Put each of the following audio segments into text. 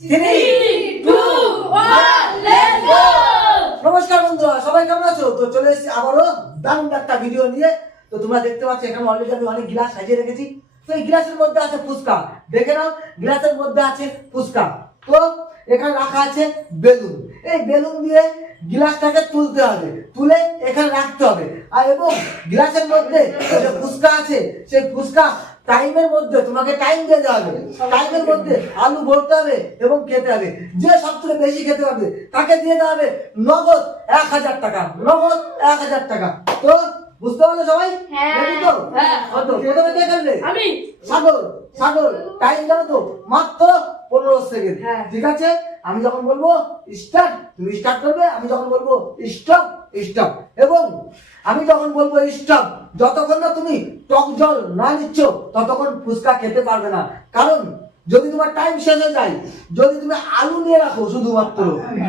3, 2, 1, let's go! নমস্কার বন্ধুরা, সবাই কেমন আছো? তো চলে এসেছি আবারও দারুণ একটা ভিডিও নিয়ে। তো তোমরা দেখতে পাচ্ছ এখানে অলরেডি আমি অনেক গ্লাস সাজিয়ে রেখেছি। তো এই গ্লাসের মধ্যে আছে ফুচকা, দেখে নাও। গ্লাসের মধ্যে আছে ফুচকা। তো এখানে রাখা আছে বেলুন। এই বেলুন দিয়ে গ্লাসটাকে তুলতে হবে, তুলে এখানে রাখতে হবে। আর এবং গ্লাসের মধ্যে যে ফুচকা আছে সেই ফুচকা টাইমের মধ্যে তোমাকে টাইম দিতে হবে। টাইমের মধ্যে আলু ভরতে হবে এবং খেতে হবে। যে সবথেকে বেশি খেতে পারবে তাকে দিয়ে দেওয়া হবে নগদ 1000 টাকা। নগদ 1000 টাকা। তো বুঝতে পারলে সবাই? রেডি তো? কত প্রথমে কে খেলবে? আমি। সাগর টাইম দাও তো মাত্র 15 সেকেন্ড। ঠিক আছে, আমি যখন বলবো স্টার্ট তুমি স্টার্ট করবে, আমি যখন বলবো স্টপ স্টপ। এবং আমি যখন বলবো স্টপ, যতক্ষণ না তুমি টক জল না নিচ্ছ ততক্ষণ ফুচকা খেতে পারবে না। কারণ যদি তোমার টাইম শেষ হয়ে যায়, যদি তুমি আলু নিয়ে রাখো শুধুমাত্র,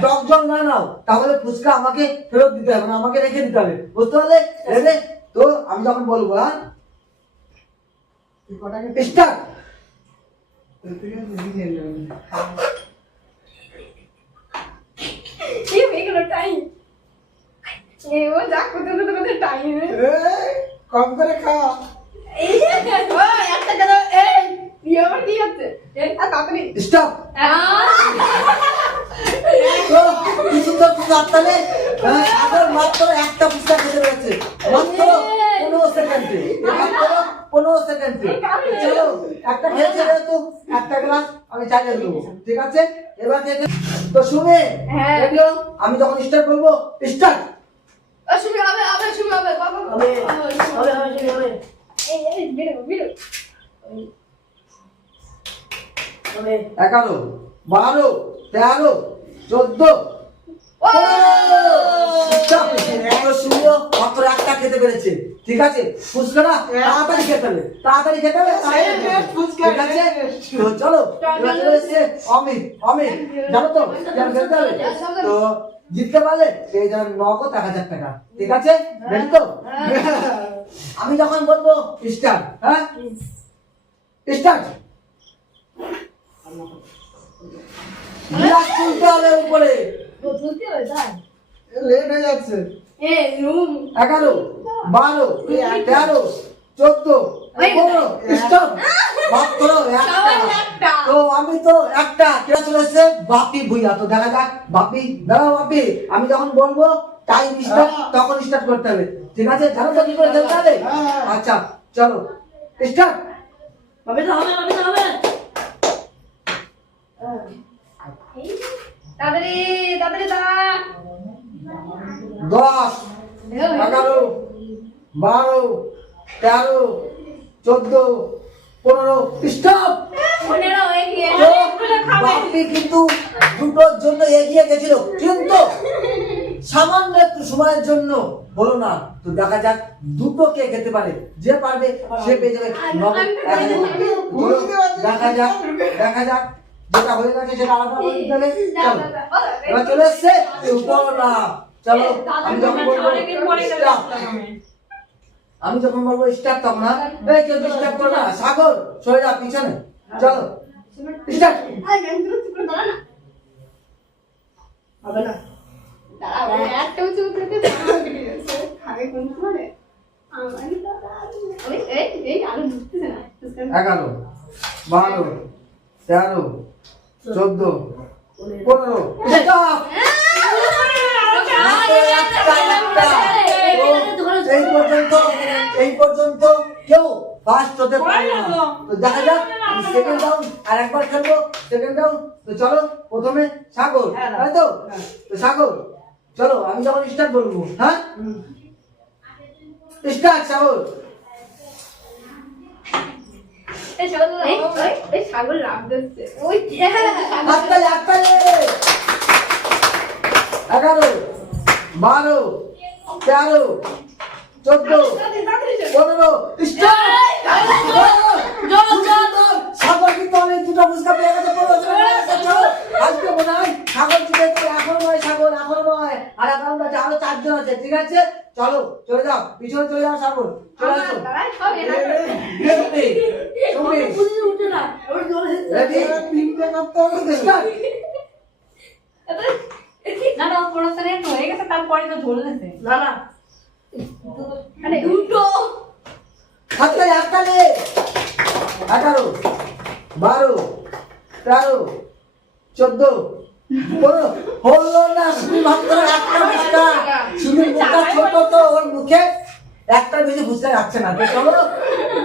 টক জল না নাও, তাহলে ফুচকা আমাকে ফেরত দিতে হবে না, আমাকে রেখে দিতে হবে। বুঝতে পারলে? রেডি তো? আমি যখন বলবো স্টার্ট। কম করে খা। স্টপ। তো কি সুন্দর ফুচকা হাততালি। সাগর মাত্র একটা ফুচকা খেতে পেরেছে, মাত্র 15 সেকেন্ডে। মাত্র 15 সেকেন্ডে। চলো, একটা খেয়েছে যেহেতু একটা গ্লাস আমি চালিয়ে দেবো। ঠিক আছে, এবার থেকে তো শুনে রেডিও। আমি যখন স্টার্ট বলবো স্টার্ট। শুরু হবে, আবার শুরু হবে, বাবা হবে, শুরু হবে। এই বেরো 11, 12, 13, 14, মাত্র একটা খেতে পেরেছে। ঠিক আছে, ফুচকাটা তাড়াতাড়ি খেতে হবে, তাড়াতাড়ি খেতে হবে। ঠিক আছে, তো চলো এবার চলে এসেছে অমিত। জানো তো কেন খেলতে হবে? তো জিততে পারলে সেই জন্য নগদ 1000 টাকা। ঠিক আছে, রেডি তো? আমি যখন বলবো স্টার্ট, হ্যাঁ স্টার্ট। গ্লাস তুলতে হবে উপরে। লেট হয়ে যাচ্ছে। 11, 12, 13, 14, 15 স্টপ। মাত্র একটা। তো আমি তো একটা কে চলেছে বাপি ভুইয়া। তো দেখা যাক বাপি। দাঁড়াও বাপি, আমি যখন বলবো টাইম স্টার্ট তখন স্টার্ট করতে হবে। ঠিক আছে, জানো তো কি করে খেলতে হবে? আচ্ছা চলো স্টার্ট। তাড়াতাড়ি তাড়াতাড়ি দাঁড়া। 10, 11, 12, 13, 14, 15 স্টপ। 15 এগিয়ে বাপি কিন্তু দুটোর জন্য এগিয়ে গেছিল, কিন্তু সামান্য একটু সময়ের জন্য হলো না। তো দেখা যাক দুটো কে খেতে পারে। যে পারবে সে পেয়ে যাবে নগদ 1000 টাকা। দেখা যাক যেটা হয়ে গেছে সেটা আলাদা করে দিতে হবে। চলো এবার চলে এসছে উপরওয়ালা। চলো আমি যখন বলবো স্টপ, আমি যখন বলবো স্টার্ট তখন না এই কেউ ডিস্টার্ব করবে না। সাগর সরে যা পিছনে। চলো স্টার্ট। হবে না। একটা উঁচু উঠতে আগে কোন করে এই আলু ঢুকতেছে না। 11, 12, 13, 14, 15 স্টপ। এই পর্যন্ত কেউ ফার্স্ট হতে পারে না। তো দেখা যাক সেকেন্ড রাউন্ড আর একবার খেলবো। Second round. তো চলো প্রথমে সাগর, তাই তো? তো সাগর চলো, আমি যখন স্টার্ট বলবো, হ্যাঁ স্টার্ট। সাগর সাগর লাভ দিচ্ছে। 11, 12, 13, 14, 15 স্টার্ট। সাগর কিন্তু অনেক দুটো ফুচকা পেয়ে গেছে। আজকে মনে হয় সাগর জিতে। এখনো নয় সাগর, এখনো নয়। আর এখন আছে আরো 4 জন আছে। ঠিক আছে চলো চলে যাও পিছনে চলে যাও সাগর চলে আসো সুমি সুমি বুঝে উঠে না ওর জোরে রেডি তিনটে করতে হবে স্টার্ট না না পুরো সেকেন্ড হয়ে গেছে তারপরে তো ঝুলনেছে না না আরে দুটো হাততালি হাততালি 11 12 13 14 15 হলো না সুমি মাত্র একটা মিষ্টা সুমি মুখটা ছোট তো ওর মুখে একটা বেশি বুঝতে যাচ্ছে না তো চলো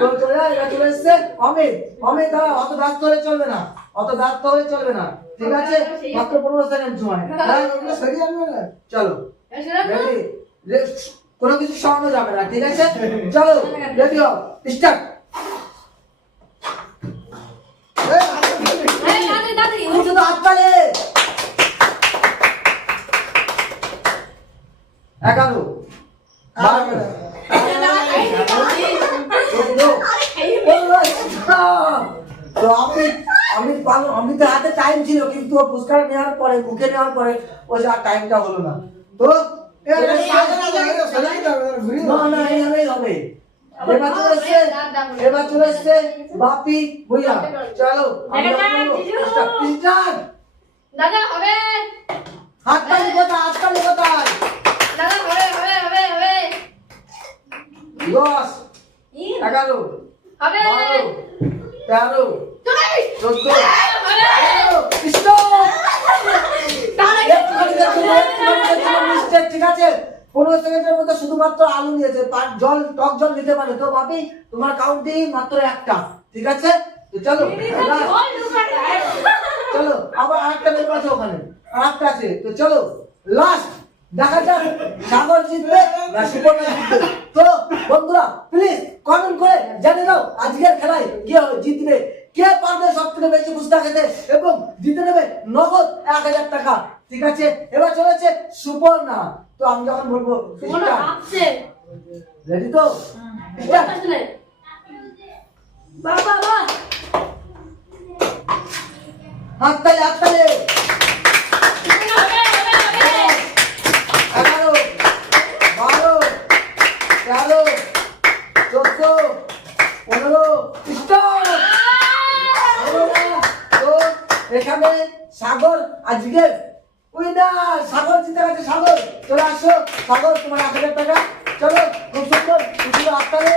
তো চলে যায় এবার চলে এসছে অমিত অমিত দাঁড়া অত ব্যস্ত হলে চলবে না অত ব্যস্ত হলে চলবে না ঠিক আছে মাত্র 15 সেকেন্ড সময় হ্যাঁ, ওগুলো সরিয়ে আনবে না চলো রেডি কোনো কিছু সরানো যাবে না ঠিক আছে চলো রেডি হও স্টার্ট এই, হাতে ধরে। আরে দাদি দাদি শুধু হাততালি 11 তো আমি তো হাতে টাইম ছিল কিন্তু ও পুরস্কার নেওয়ার পরে মুখে নেওয়ার পরে ও আর টাইমটা হলো না তো না এইভাবেই হবে এবার চলে এসছে বাপি ভুইয়া চলো দাদা হবে হাততালি কোথায় হাততালি কোথায় দাদা হবে হবে হবে হবে 10 11 হবে 12 13 ঠিক আছে 15 সেকেন্ডের মধ্যে শুধুমাত্র আলু নিয়েছে জল টক জল নিতে পারে তো ভাবি তোমার কাউন্টিং মাত্র একটা ঠিক আছে তো চলো চলো আবার আরেকটা বের আছে ওখানে আরেকটা আছে তো চলো লাস্ট দেখা যাক সাগর জিতবে না সুপর্ণা জিতবে তো বন্ধুরা প্লিজ কমেন্ট করে জানিয়ে দাও আজকের খেলায় কে জিতবে কে পারবে সবথেকে বেশি ফুচকা খেতে এবং জিতে নেবে নগদ 1000 টাকা ঠিক আছে এবার চলেছে সুপর্ণা তো আমি যখন বলবো মনে ভাবছে রেডি তো আসলে বাবা বাবা হাততালি হাততালি 11 12 13 14 15 স্টার্ট তো এখানে সাগর আজকে উইনার সাগর জিতে গেছে সাগর চলে আসো সাগর তোমার 1000 টাকা চলো খুব সুন্দর হাততালি